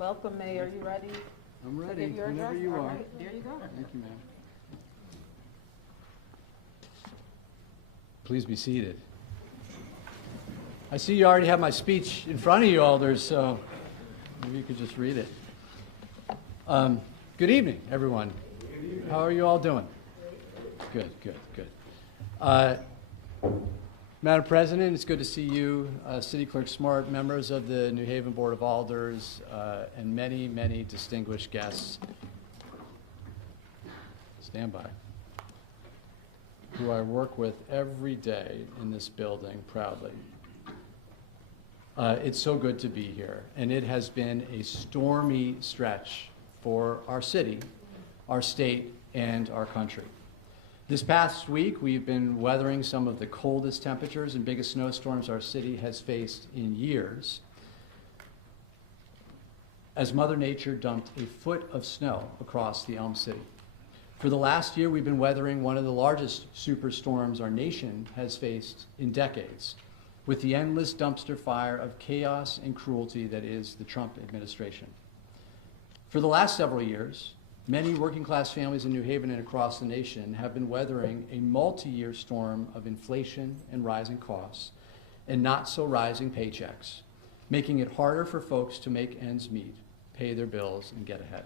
Welcome, Mayor. You ready? I'm ready, Give your whenever address? you All are. right, there you go. Thank you, ma'am. Please be seated. I see you already have my speech in front of you, Alders, so maybe you could just read it. Good evening, everyone. How are you all doing? Good, good, good. Madam President, it's good to see you, City Clerk Smart, members of the New Haven Board of Alders, and many, many distinguished guests. Stand by. Who I work with every day in this building proudly. It's so good to be here, and it has been a stormy stretch for our city, our state, and our country. This past week, we've been weathering some of the coldest temperatures and biggest snowstorms our city has faced in years, as Mother Nature dumped a foot of snow across the Elm City. For the last year, we've been weathering one of the largest superstorms our nation has faced in decades, with the endless dumpster fire of chaos and cruelty that is the Trump administration. For the last several years, many working-class families in New Haven and across the nation have been weathering a multi-year storm of inflation and rising costs and not-so-rising paychecks, making it harder for folks to make ends meet, pay their bills, and get ahead.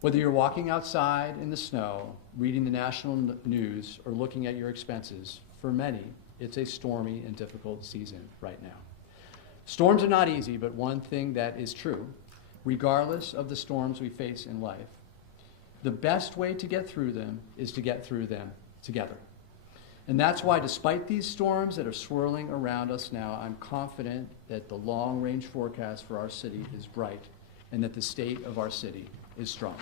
Whether you're walking outside in the snow, reading the national news, or looking at your expenses, for many, it's a stormy and difficult season right now. Storms are not easy, but one thing that is true, regardless of the storms we face in life, the best way to get through them is to get through them together. And that's why, despite these storms that are swirling around us now, I'm confident that the long-range forecast for our city is bright and that the state of our city is strong.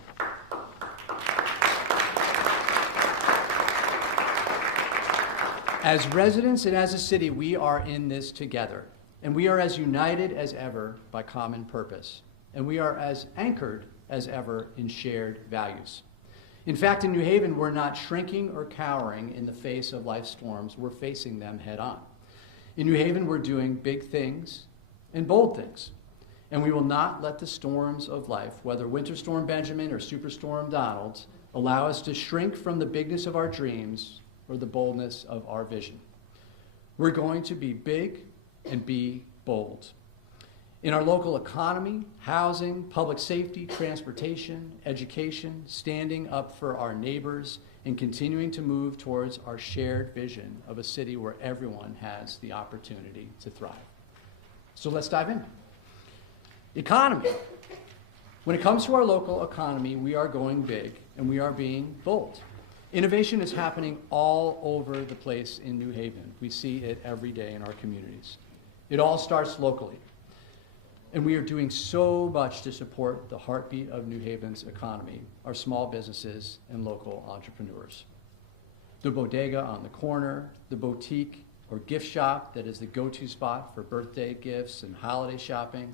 As residents and as a city, we are in this together, and we are as united as ever by common purpose, and we are as anchored as ever in shared values. In fact, in New Haven, we're not shrinking or cowering in the face of life's storms. We're facing them head on. In New Haven, we're doing big things and bold things, and we will not let the storms of life, whether Winter Storm Benjamin or Superstorm Donald, allow us to shrink from the bigness of our dreams or the boldness of our vision. We're going to be big and be bold. In our local economy, housing, public safety, transportation, education, standing up for our neighbors, and continuing to move towards our shared vision of a city where everyone has the opportunity to thrive. So let's dive in. Economy. When it comes to our local economy, we are going big and we are being bold. Innovation is happening all over the place in New Haven. We see it every day in our communities. It all starts locally. And we are doing so much to support the heartbeat of New Haven's economy, our small businesses and local entrepreneurs. The bodega on the corner, the boutique or gift shop that is the go-to spot for birthday gifts and holiday shopping,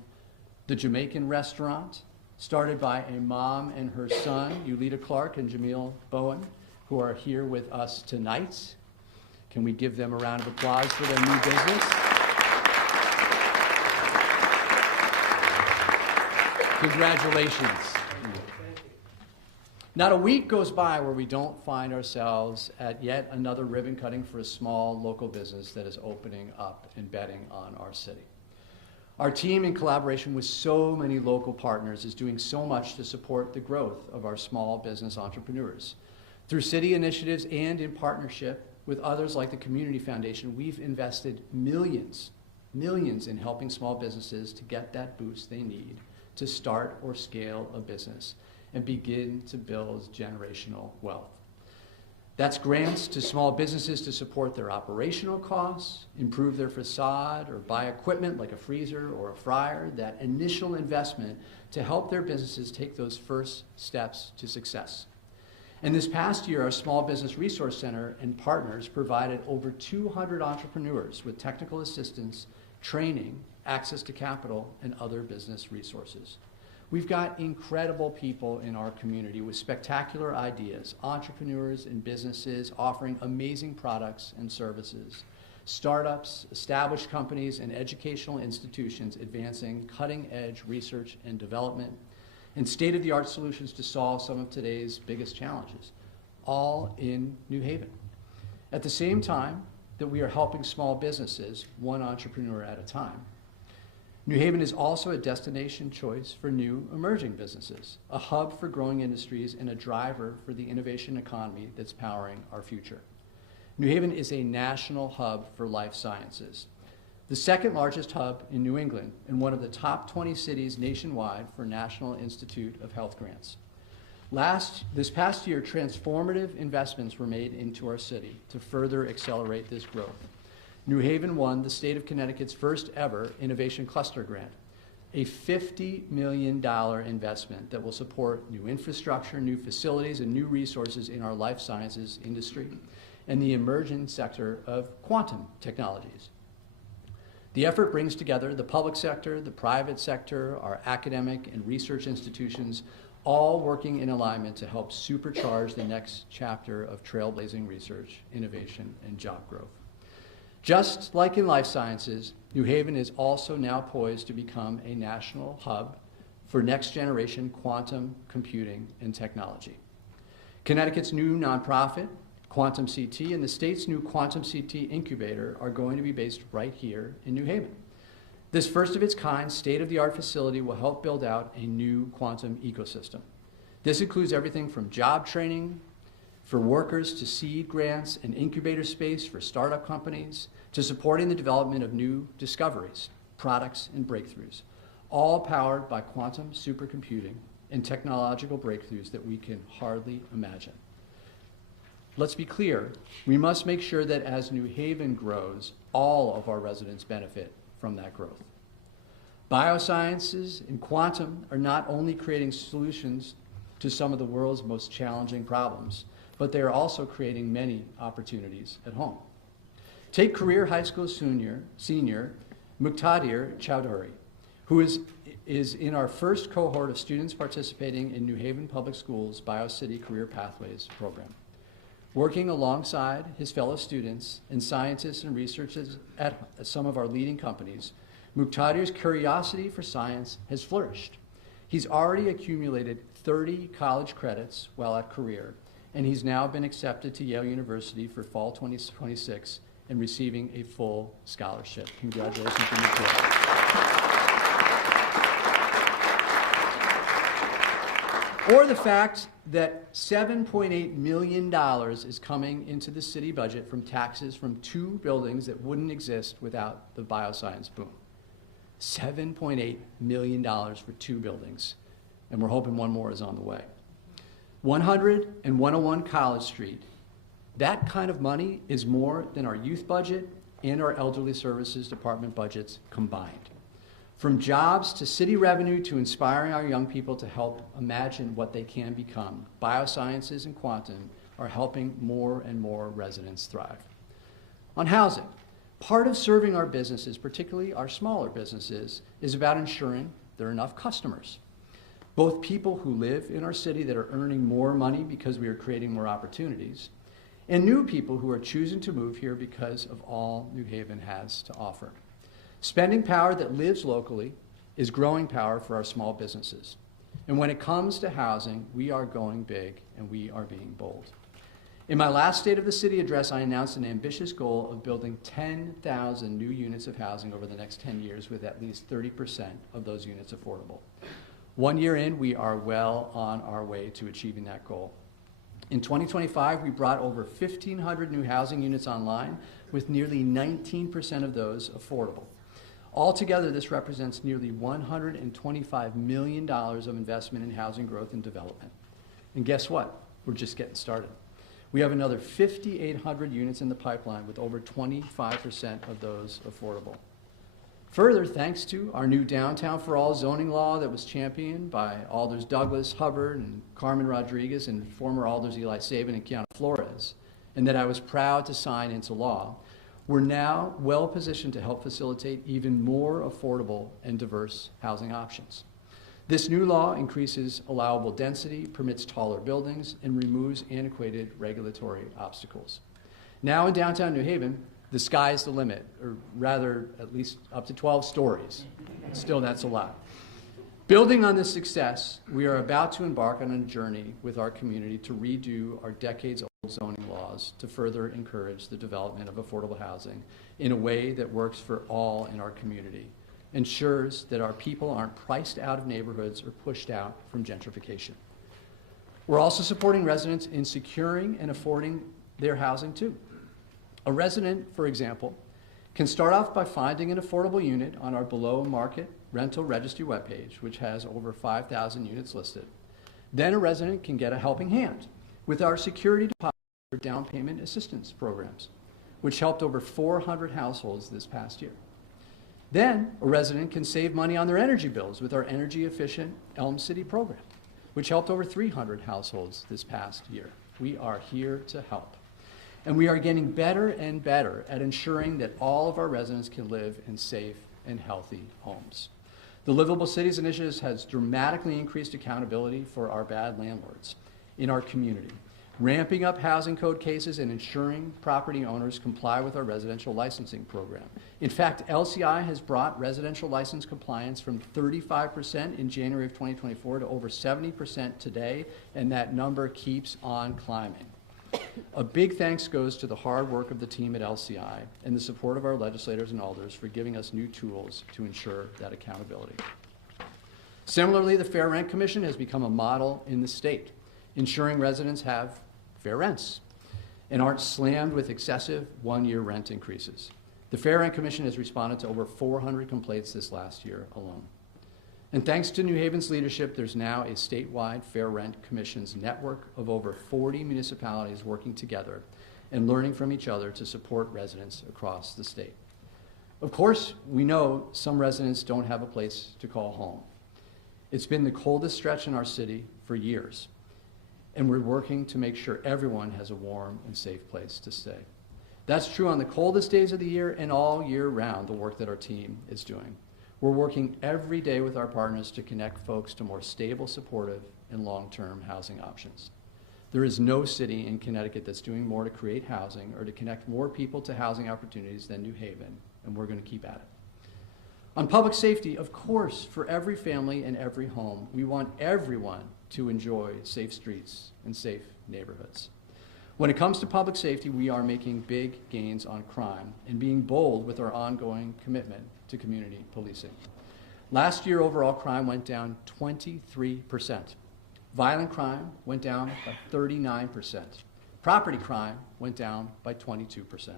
the Jamaican restaurant, started by a mom and her son, Yulita Clark and Jamil Bowen, who are here with us tonight. Can we give them a round of applause for their new business? Congratulations. Not a week goes by where we don't find ourselves at yet another ribbon cutting for a small local business that is opening up and betting on our city. Our team, in collaboration with so many local partners, is doing so much to support the growth of our small business entrepreneurs. Through city initiatives and in partnership with others like the Community Foundation, we've invested millions in helping small businesses to get that boost they need to start or scale a business and begin to build generational wealth. That's grants to small businesses to support their operational costs, improve their facade, or buy equipment like a freezer or a fryer, that initial investment to help their businesses take those first steps to success. And this past year, our Small Business Resource Center and partners provided over 200 entrepreneurs with technical assistance, training, access to capital, and other business resources. We've got incredible people in our community with spectacular ideas, entrepreneurs and businesses offering amazing products and services, startups, established companies, and educational institutions advancing cutting-edge research and development, and state-of-the-art solutions to solve some of today's biggest challenges, all in New Haven. At the same time that we are helping small businesses, one entrepreneur at a time, New Haven is also a destination choice for new emerging businesses, a hub for growing industries, and a driver for the innovation economy that's powering our future. New Haven is a national hub for life sciences, the second largest hub in New England and one of the top 20 cities nationwide for National Institute of Health grants. This past year, transformative investments were made into our city to further accelerate this growth. New Haven won the state of Connecticut's first ever Innovation Cluster Grant, a $50 million investment that will support new infrastructure, new facilities, and new resources in our life sciences industry and the emerging sector of quantum technologies. The effort brings together the public sector, the private sector, our academic and research institutions, all working in alignment to help supercharge the next chapter of trailblazing research, innovation, and job growth. Just like in life sciences, New Haven is also now poised to become a national hub for next-generation quantum computing and technology. Connecticut's new nonprofit, Quantum CT, and the state's new Quantum CT incubator are going to be based right here in New Haven. This first-of-its-kind, state-of-the-art facility will help build out a new quantum ecosystem. This includes everything from job training for workers to seed grants and incubator space for startup companies to supporting the development of new discoveries, products, and breakthroughs, all powered by quantum supercomputing and technological breakthroughs that we can hardly imagine. Let's be clear, we must make sure that as New Haven grows, all of our residents benefit from that growth. Biosciences and quantum are not only creating solutions to some of the world's most challenging problems, but they are also creating many opportunities at home. Take career high school senior Muqtadir Chowdhury, who is in our first cohort of students participating in New Haven Public Schools BioCity Career Pathways program. Working alongside his fellow students and scientists and researchers at some of our leading companies, Muqtadir's curiosity for science has flourished. He's already accumulated 30 college credits while at career, and he's now been accepted to Yale University for fall 2026 and receiving a full scholarship. Congratulations to Muqtadir. Or the fact that $7.8 million is coming into the city budget from taxes from 2 buildings that wouldn't exist without the bioscience boom. $7.8 million for 2 buildings, and we're hoping one more is on the way. 100 and 101 College Street. That kind of money is more than our youth budget and our elderly services department budgets combined. From jobs to city revenue to inspiring our young people to help imagine what they can become, biosciences and quantum are helping more and more residents thrive. On housing, part of serving our businesses, particularly our smaller businesses, is about ensuring there are enough customers. Both people who live in our city that are earning more money because we are creating more opportunities, and new people who are choosing to move here because of all New Haven has to offer. Spending power that lives locally is growing power for our small businesses. And when it comes to housing, we are going big and we are being bold. In my last State of the City address, I announced an ambitious goal of building 10,000 new units of housing over the next 10 years, with at least 30% of those units affordable. 1 year in, we are well on our way to achieving that goal. In 2025, we brought over 1,500 new housing units online, with nearly 19% of those affordable. Altogether, this represents nearly $125 million of investment in housing growth and development. And guess what? We're just getting started. We have another 5,800 units in the pipeline, with over 25% of those affordable. Further, thanks to our new Downtown for All zoning law that was championed by Alders Douglas, Hubbard, and Carmen Rodriguez, and former Alders Eli Sabin and Kiana Flores, and that I was proud to sign into law, we're now well positioned to help facilitate even more affordable and diverse housing options. This new law increases allowable density, permits taller buildings, and removes antiquated regulatory obstacles. Now in downtown New Haven, The sky's the limit, or rather, at least up to 12 stories. Still, that's a lot. Building on this success, we are about to embark on a journey with our community to redo our decades-old zoning laws to further encourage the development of affordable housing in a way that works for all in our community, ensures that our people aren't priced out of neighborhoods or pushed out from gentrification. We're also supporting residents in securing and affording their housing too. A resident, for example, can start off by finding an affordable unit on our below market rental registry webpage, which has over 5,000 units listed. Then a resident can get a helping hand with our security deposit or down payment assistance programs, which helped over 400 households this past year. Then a resident can save money on their energy bills with our energy efficient Elm City program, which helped over 300 households this past year. We are here to help. And we are getting better and better at ensuring that all of our residents can live in safe and healthy homes. The Livable Cities Initiative has dramatically increased accountability for our bad landlords in our community, ramping up housing code cases and ensuring property owners comply with our residential licensing program. In fact, LCI has brought residential license compliance from 35% in January of 2024 to over 70% today, and that number keeps on climbing. A big thanks goes to the hard work of the team at LCI and the support of our legislators and alders for giving us new tools to ensure that accountability. Similarly, the Fair Rent Commission has become a model in the state, ensuring residents have fair rents and aren't slammed with excessive one-year rent increases. The Fair Rent Commission has responded to over 400 complaints this last year alone. And thanks to New Haven's leadership, there's now a statewide Fair Rent Commission's network of over 40 municipalities working together and learning from each other to support residents across the state. Of course, we know some residents don't have a place to call home. It's been the coldest stretch in our city for years, and we're working to make sure everyone has a warm and safe place to stay. That's true on the coldest days of the year and all year round, the work that our team is doing. We're working every day with our partners to connect folks to more stable, supportive, and long-term housing options. There is no city in Connecticut that's doing more to create housing or to connect more people to housing opportunities than New Haven, and we're going to keep at it. On public safety, of course, for every family and every home, we want everyone to enjoy safe streets and safe neighborhoods. When it comes to public safety, we are making big gains on crime and being bold with our ongoing commitment to community policing. Last year, overall crime went down 23%. Violent crime went down by 39%. Property crime went down by 22%.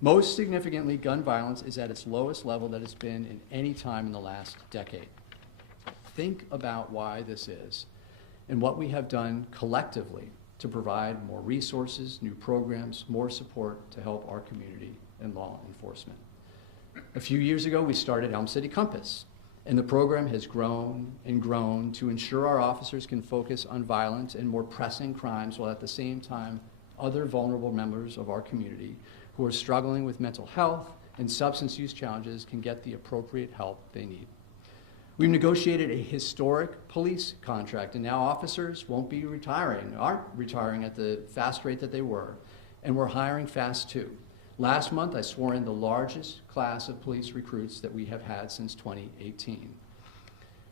Most significantly, gun violence is at its lowest level that it's been in any time in the last decade. Think about why this is and what we have done collectively to provide more resources, new programs, more support to help our community and law enforcement. A few years ago, we started Elm City Compass, and the program has grown and grown to ensure our officers can focus on violent and more pressing crimes while at the same time other vulnerable members of our community who are struggling with mental health and substance use challenges can get the appropriate help they need. We've negotiated a historic police contract, and now officers aren't retiring at the fast rate that they were, and we're hiring fast too. Last month, I swore in the largest class of police recruits that we have had since 2018.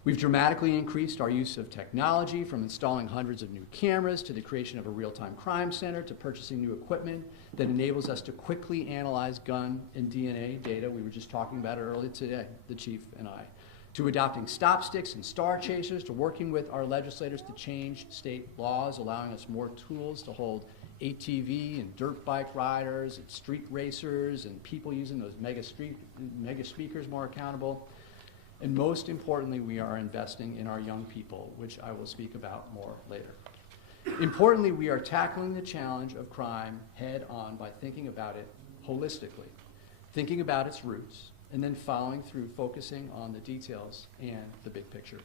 We've dramatically increased our use of technology, from installing hundreds of new cameras to the creation of a real-time crime center to purchasing new equipment that enables us to quickly analyze gun and DNA data. We were just talking about it earlier today, the chief and I. To adopting stop sticks and star chasers, to working with our legislators to change state laws, allowing us more tools to hold ATV and dirt bike riders and street racers and people using those mega speakers more accountable. And most importantly, we are investing in our young people, which I will speak about more later. Importantly, we are tackling the challenge of crime head on by thinking about it holistically, thinking about its roots, and then following through, focusing on the details and the big picture.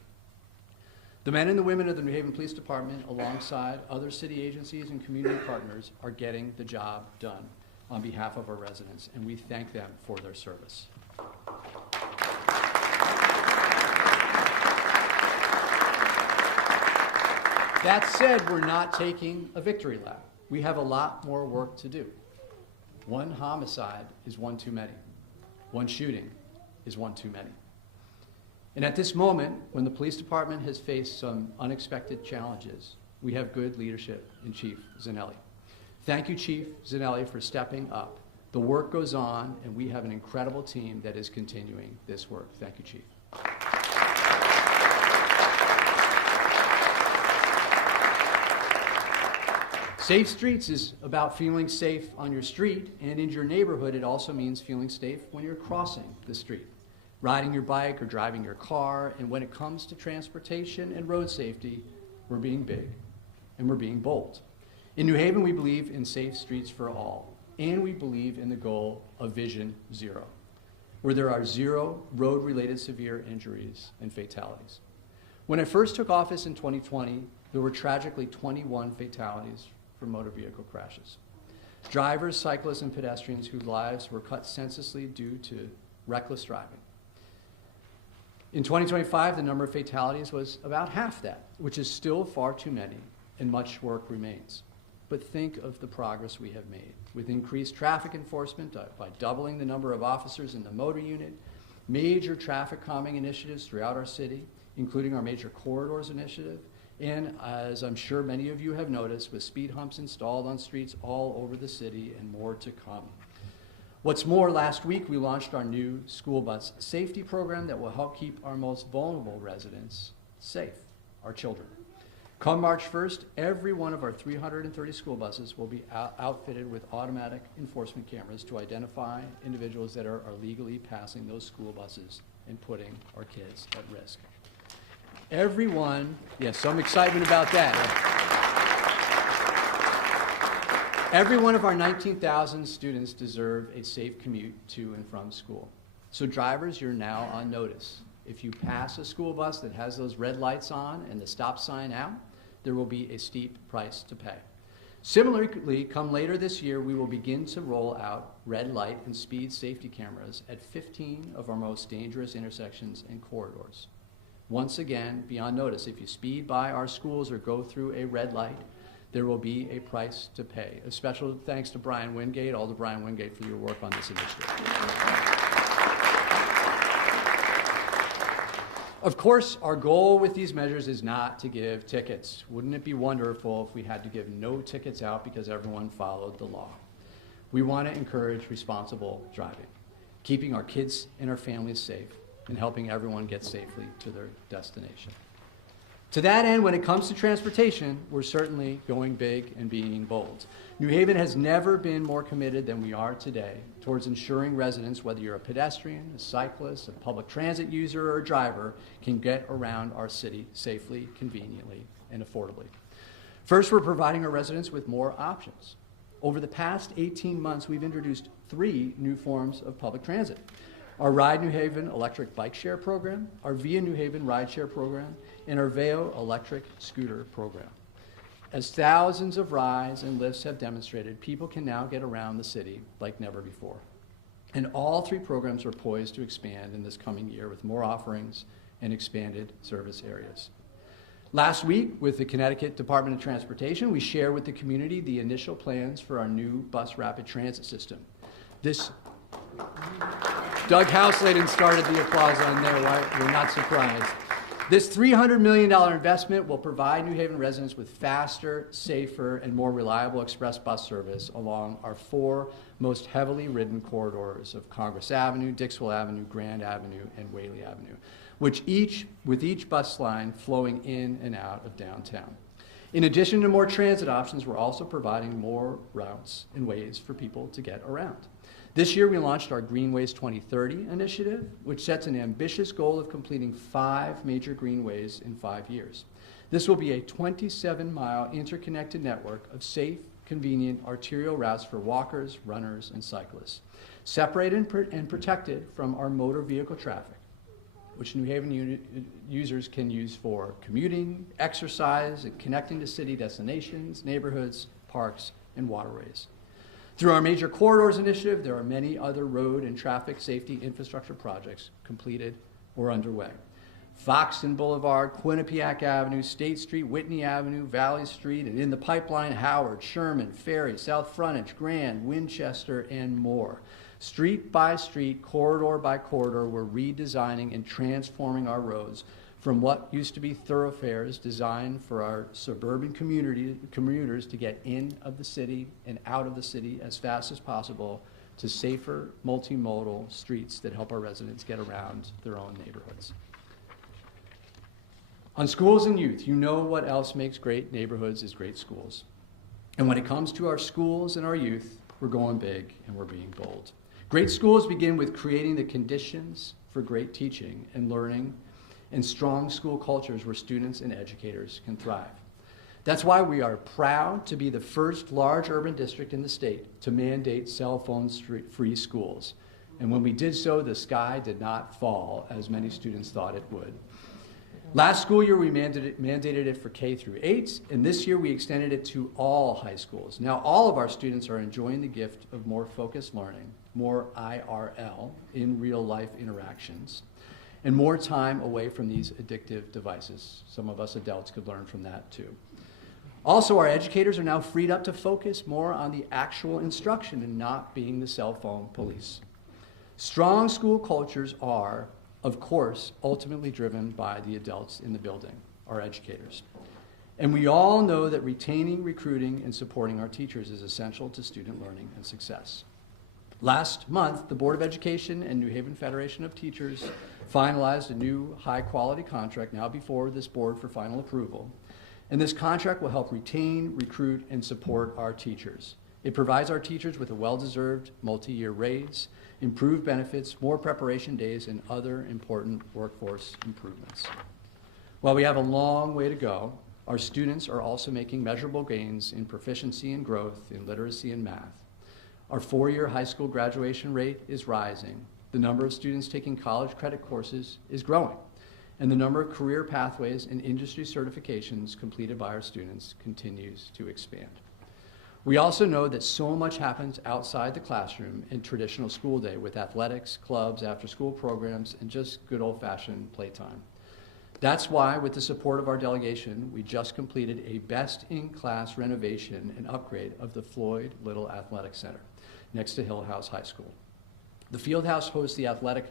The men and the women of the New Haven Police Department, alongside other city agencies and community partners, are getting the job done on behalf of our residents, and we thank them for their service. That said, we're not taking a victory lap. We have a lot more work to do. One homicide is one too many. One shooting is one too many. And at this moment, when the police department has faced some unexpected challenges, we have good leadership in Chief Zanelli. Thank you, Chief Zanelli, for stepping up. The work goes on, and we have an incredible team that is continuing this work. Thank you, Chief. Safe Streets is about feeling safe on your street, and in your neighborhood it also means feeling safe when you're crossing the street, riding your bike or driving your car. And when it comes to transportation and road safety, we're being big and we're being bold. In New Haven, we believe in safe streets for all, and we believe in the goal of Vision Zero, where there are zero road-related severe injuries and fatalities. When I first took office in 2020, there were tragically 21 fatalities from motor vehicle crashes. Drivers, cyclists, and pedestrians whose lives were cut senselessly due to reckless driving. In 2025, the number of fatalities was about half that, which is still far too many, and much work remains. But think of the progress we have made with increased traffic enforcement by doubling the number of officers in the motor unit, major traffic calming initiatives throughout our city, including our major corridors initiative, and as I'm sure many of you have noticed, with speed humps installed on streets all over the city and more to come. What's more, last week we launched our new school bus safety program that will help keep our most vulnerable residents safe, our children. Come March 1st, every one of our 330 school buses will be outfitted with automatic enforcement cameras to identify individuals that are illegally passing those school buses and putting our kids at risk. Everyone, yes, some excitement about that. Every one of our 19,000 students deserve a safe commute to and from school. So drivers, you're now on notice. If you pass a school bus that has those red lights on and the stop sign out, there will be a steep price to pay. Similarly, come later this year, we will begin to roll out red light and speed safety cameras at 15 of our most dangerous intersections and corridors. Once again, be on notice. If you speed by our schools or go through a red light, there will be a price to pay. A special thanks to Brian Wingate, all to Brian Wingate, for your work on this initiative. Of course, our goal with these measures is not to give tickets. Wouldn't it be wonderful if we had to give no tickets out because everyone followed the law? We want to encourage responsible driving, keeping our kids and our families safe, and helping everyone get safely to their destination. To that end, when it comes to transportation, we're certainly going big and being bold. New Haven has never been more committed than we are today towards ensuring residents, whether you're a pedestrian, a cyclist, a public transit user, or a driver, can get around our city safely, conveniently, and affordably. First, we're providing our residents with more options. Over the past 18 months, we've introduced 3 new forms of public transit. Our Ride New Haven electric bike share program, our Via New Haven ride share program, and our Veo electric scooter program. As thousands of rides and lifts have demonstrated, people can now get around the city like never before. And all 3 programs are poised to expand in this coming year with more offerings and expanded service areas. Last week, with the Connecticut Department of Transportation, we shared with the community the initial plans for our new bus rapid transit system. Doug Houseladen started the applause on there, right? We're not surprised. This $300 million investment will provide New Haven residents with faster, safer, and more reliable express bus service along our 4 most heavily ridden corridors of Congress Avenue, Dixwell Avenue, Grand Avenue, and Whaley Avenue, with each bus line flowing in and out of downtown. In addition to more transit options, we're also providing more routes and ways for people to get around. This year, we launched our Greenways 2030 initiative, which sets an ambitious goal of completing 5 major greenways in 5 years. This will be a 27-mile interconnected network of safe, convenient arterial routes for walkers, runners, and cyclists, separated and protected from our motor vehicle traffic, which New Haven users can use for commuting, exercise, and connecting to city destinations, neighborhoods, parks, and waterways. Through our Major Corridors initiative, there are many other road and traffic safety infrastructure projects completed or underway. Foxton Boulevard, Quinnipiac Avenue, State Street, Whitney Avenue, Valley Street, and in the pipeline, Howard, Sherman, Ferry, South Frontage, Grand, Winchester, and more. Street by street, corridor by corridor, we're redesigning and transforming our roads from what used to be thoroughfares designed for our suburban commuters to get in of the city and out of the city as fast as possible to safer, multimodal streets that help our residents get around their own neighborhoods. On schools and youth, you know what else makes great neighborhoods is great schools. And when it comes to our schools and our youth, we're going big and we're being bold. Great schools begin with creating the conditions for great teaching and learning and strong school cultures where students and educators can thrive. That's why we are proud to be the first large urban district in the state to mandate cell phone-free schools. And when we did so, the sky did not fall as many students thought it would. Last school year, we mandated it for K through 8, and this year we extended it to all high schools. Now, all of our students are enjoying the gift of more focused learning, more IRL, in real life interactions, and more time away from these addictive devices. Some of us adults could learn from that too. Also, our educators are now freed up to focus more on the actual instruction and not being the cell phone police. Strong school cultures are, of course, ultimately driven by the adults in the building, our educators. And we all know that retaining, recruiting, and supporting our teachers is essential to student learning and success. Last month, the Board of Education and New Haven Federation of Teachers finalized a new high-quality contract now before this board for final approval. And this contract will help retain, recruit, and support our teachers. It provides our teachers with a well-deserved multi-year raise, improved benefits, more preparation days, and other important workforce improvements. While we have a long way to go, our students are also making measurable gains in proficiency and growth in literacy and math. Our 4-year high school graduation rate is rising. The number of students taking college credit courses is growing, and the number of career pathways and industry certifications completed by our students continues to expand. We also know that so much happens outside the classroom in traditional school day with athletics, clubs, after-school programs, and just good old-fashioned playtime. That's why, with the support of our delegation, we just completed a best-in-class renovation and upgrade of the Floyd Little Athletic Center next to Hill House High School. The field house hosts the athletic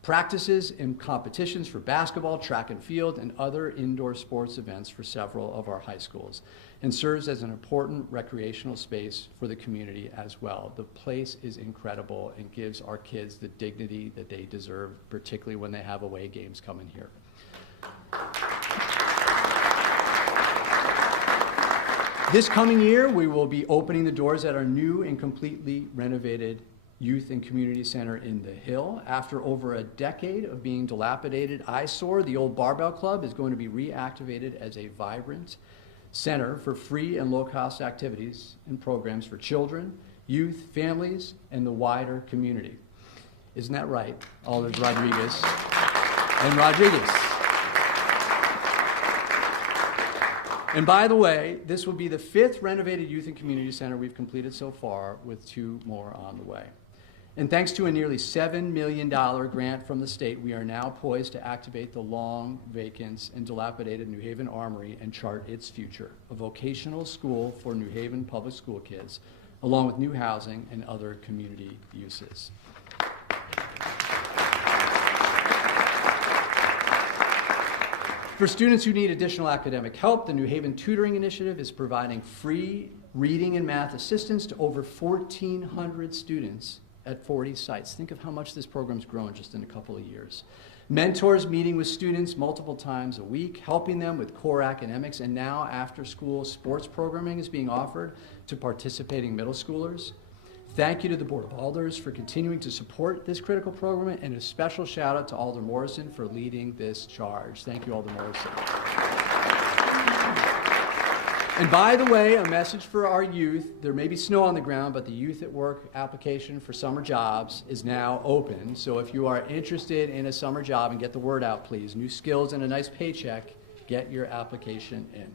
practices and competitions for basketball, track and field, and other indoor sports events for several of our high schools, and serves as an important recreational space for the community as well. The place is incredible and gives our kids the dignity that they deserve, particularly when they have away games coming here. This coming year, we will be opening the doors at our new and completely renovated Youth and Community Center in the Hill. After over a decade of being dilapidated eyesore, the old Barbell Club is going to be reactivated as a vibrant center for free and low-cost activities and programs for children, youth, families, and the wider community. Isn't that right, Alders Rodriguez and Rodriguez? And by the way, this will be the 5th renovated Youth and Community Center we've completed so far, with 2 more on the way. And thanks to a nearly $7 million grant from the state, we are now poised to activate the long vacant and dilapidated New Haven Armory and chart its future, a vocational school for New Haven public school kids, along with new housing and other community uses. For students who need additional academic help, the New Haven Tutoring Initiative is providing free reading and math assistance to over 1,400 students at 40 sites. Think of how much this program's grown just in a couple of years. Mentors meeting with students multiple times a week, helping them with core academics, and now after-school sports programming is being offered to participating middle schoolers. Thank you to the Board of Alders for continuing to support this critical program, and a special shout out to Alder Morrison for leading this charge. Thank you, Alder Morrison. And by the way, a message for our youth: there may be snow on the ground, but the Youth at Work application for summer jobs is now open. So if you are interested in a summer job, and get the word out, please, new skills and a nice paycheck, get your application in.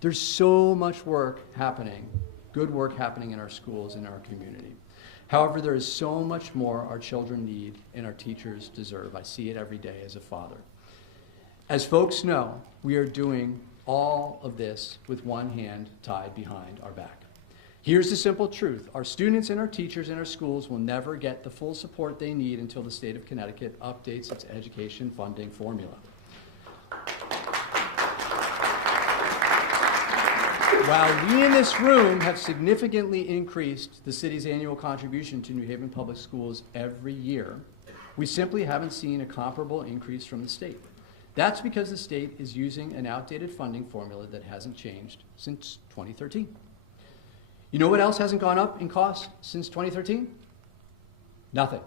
There's so much work happening, good work happening in our schools and our community. However, there is so much more our children need and our teachers deserve. I see it every day as a father. As folks know, we are doing all of this with one hand tied behind our back. Here's the simple truth. Our students and our teachers in our schools will never get the full support they need until the state of Connecticut updates its education funding formula. While we in this room have significantly increased the city's annual contribution to New Haven Public Schools every year, we simply haven't seen a comparable increase from the state. That's because the state is using an outdated funding formula that hasn't changed since 2013. You know what else hasn't gone up in cost since 2013? Nothing.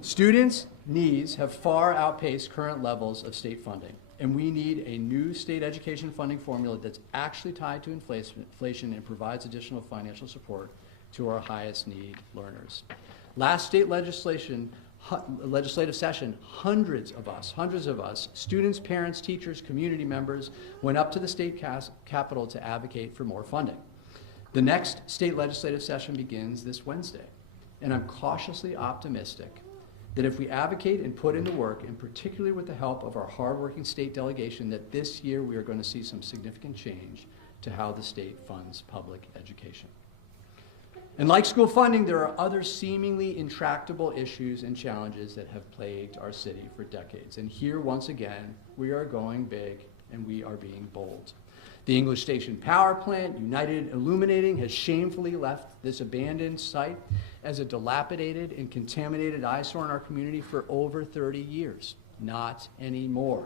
Students' needs have far outpaced current levels of state funding, and we need a new state education funding formula that's actually tied to inflation and provides additional financial support to our highest need learners. Last state legislative session, hundreds of us, students, parents, teachers, community members, went up to the state capitol to advocate for more funding. The next state legislative session begins this Wednesday, and I'm cautiously optimistic that if we advocate and put in the work, and particularly with the help of our hardworking state delegation, that this year we are going to see some significant change to how the state funds public education. And like school funding, there are other seemingly intractable issues and challenges that have plagued our city for decades. And here, once again, we are going big and we are being bold. The English Station Power Plant, United Illuminating, has shamefully left this abandoned site as a dilapidated and contaminated eyesore in our community for over 30 years. Not anymore.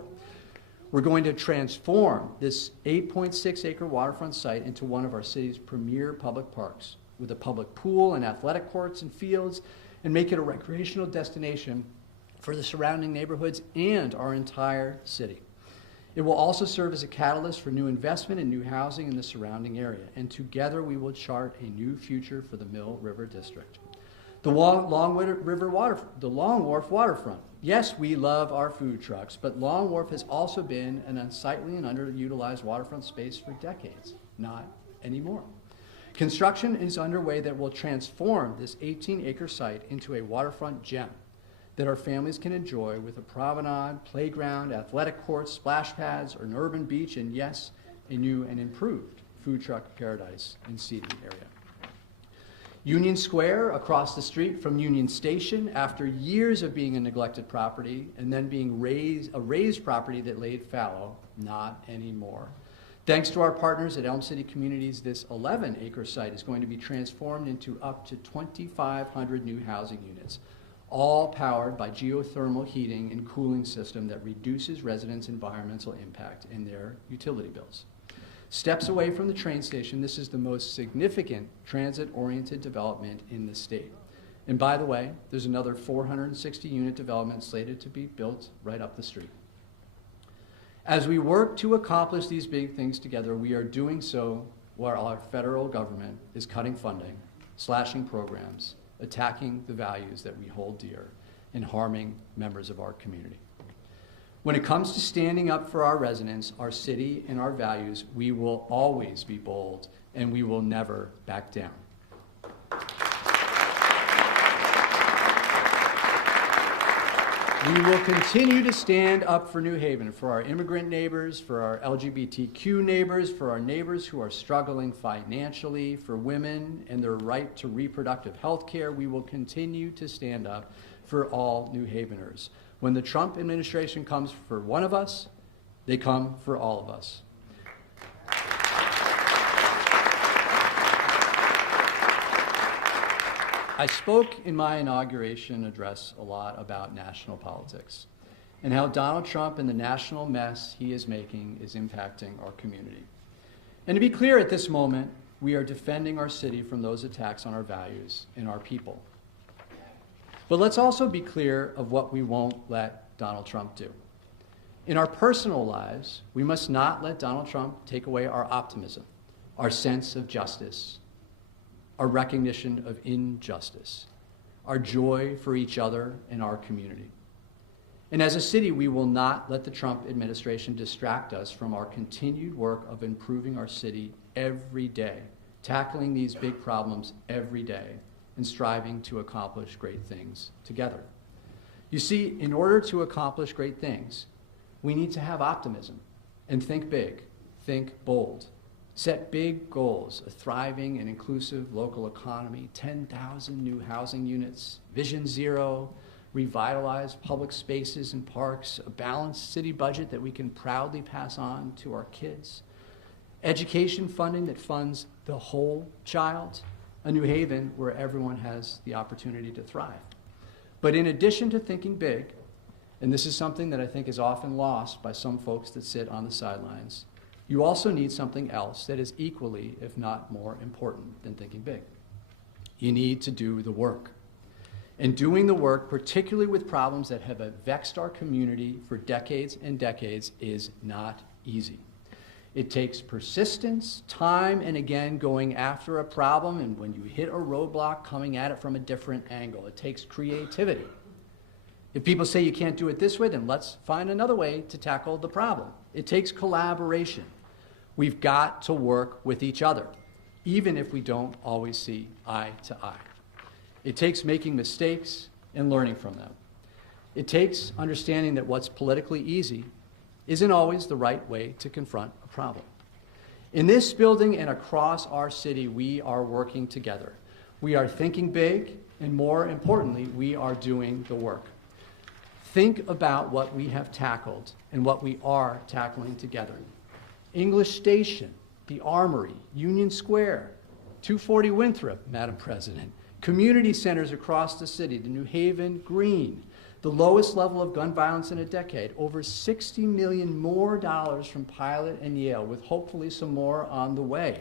We're going to transform this 8.6-acre waterfront site into one of our city's premier public parks, with a public pool and athletic courts and fields, and make it a recreational destination for the surrounding neighborhoods and our entire city. It will also serve as a catalyst for new investment and new housing in the surrounding area, and together we will chart a new future for the Mill River District. The Long Wharf waterfront. Yes, we love our food trucks, but Long Wharf has also been an unsightly and underutilized waterfront space for decades. Not anymore. Construction is underway that will transform this 18-acre site into a waterfront gem that our families can enjoy with a promenade, playground, athletic courts, splash pads, or an urban beach, and yes, a new and improved food truck paradise and seating area. Union Square, across the street from Union Station, after years of being a neglected property and then being a raised property that laid fallow, not anymore. Thanks to our partners at Elm City Communities, this 11-acre site is going to be transformed into up to 2,500 new housing units, all powered by geothermal heating and cooling system that reduces residents' environmental impact and their utility bills. Steps away from the train station, this is the most significant transit-oriented development in the state. And by the way, there's another 460-unit development slated to be built right up the street. As we work to accomplish these big things together, we are doing so while our federal government is cutting funding, slashing programs, attacking the values that we hold dear, and harming members of our community. When it comes to standing up for our residents, our city, and our values, we will always be bold, and we will never back down. We will continue to stand up for New Haven, for our immigrant neighbors, for our LGBTQ neighbors, for our neighbors who are struggling financially, for women and their right to reproductive health care. We will continue to stand up for all New Haveners. When the Trump administration comes for one of us, they come for all of us. I spoke in my inauguration address a lot about national politics and how Donald Trump and the national mess he is making is impacting our community. And to be clear at this moment, we are defending our city from those attacks on our values and our people. But let's also be clear of what we won't let Donald Trump do. In our personal lives, we must not let Donald Trump take away our optimism, our sense of justice, our recognition of injustice, our joy for each other and our community. And as a city, we will not let the Trump administration distract us from our continued work of improving our city every day, tackling these big problems every day, and striving to accomplish great things together. You see, in order to accomplish great things, we need to have optimism and think big, think bold. Set big goals, a thriving and inclusive local economy, 10,000 new housing units, Vision Zero, revitalized public spaces and parks, a balanced city budget that we can proudly pass on to our kids, education funding that funds the whole child, a New Haven where everyone has the opportunity to thrive. But in addition to thinking big, and this is something that I think is often lost by some folks that sit on the sidelines, you also need something else that is equally, if not more important than thinking big. You need to do the work. And doing the work, particularly with problems that have vexed our community for decades and decades, is not easy. It takes persistence, time, and again, going after a problem, and when you hit a roadblock, coming at it from a different angle. It takes creativity. If people say you can't do it this way, then let's find another way to tackle the problem. It takes collaboration. We've got to work with each other, even if we don't always see eye to eye. It takes making mistakes and learning from them. It takes understanding that what's politically easy isn't always the right way to confront a problem. In this building and across our city, we are working together. We are thinking big, and more importantly, we are doing the work. Think about what we have tackled and what we are tackling together. English Station, the Armory, Union Square, 240 Winthrop, Madam President, community centers across the city, the New Haven Green, the lowest level of gun violence in a decade, over $60 million more from Pilot and Yale, with hopefully some more on the way.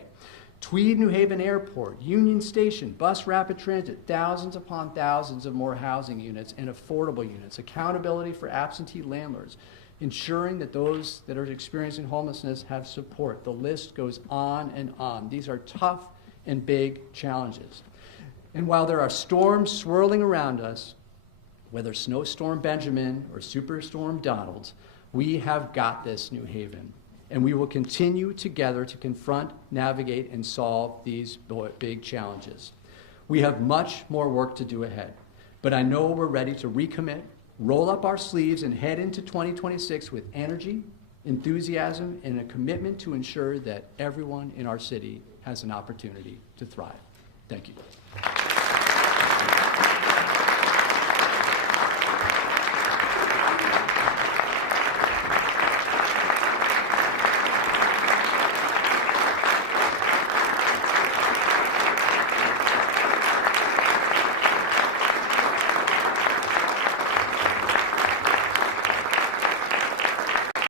Tweed New Haven Airport, Union Station, bus rapid transit, thousands upon thousands of more housing units and affordable units, accountability for absentee landlords, ensuring that those that are experiencing homelessness have support. The list goes on and on. These are tough and big challenges. And while there are storms swirling around us, whether Snowstorm Benjamin or Superstorm Donald, we have got this, New Haven. And we will continue together to confront, navigate, and solve these big challenges. We have much more work to do ahead, but I know we're ready to recommit, roll up our sleeves, and head into 2026 with energy, enthusiasm, and a commitment to ensure that everyone in our city has an opportunity to thrive. Thank you.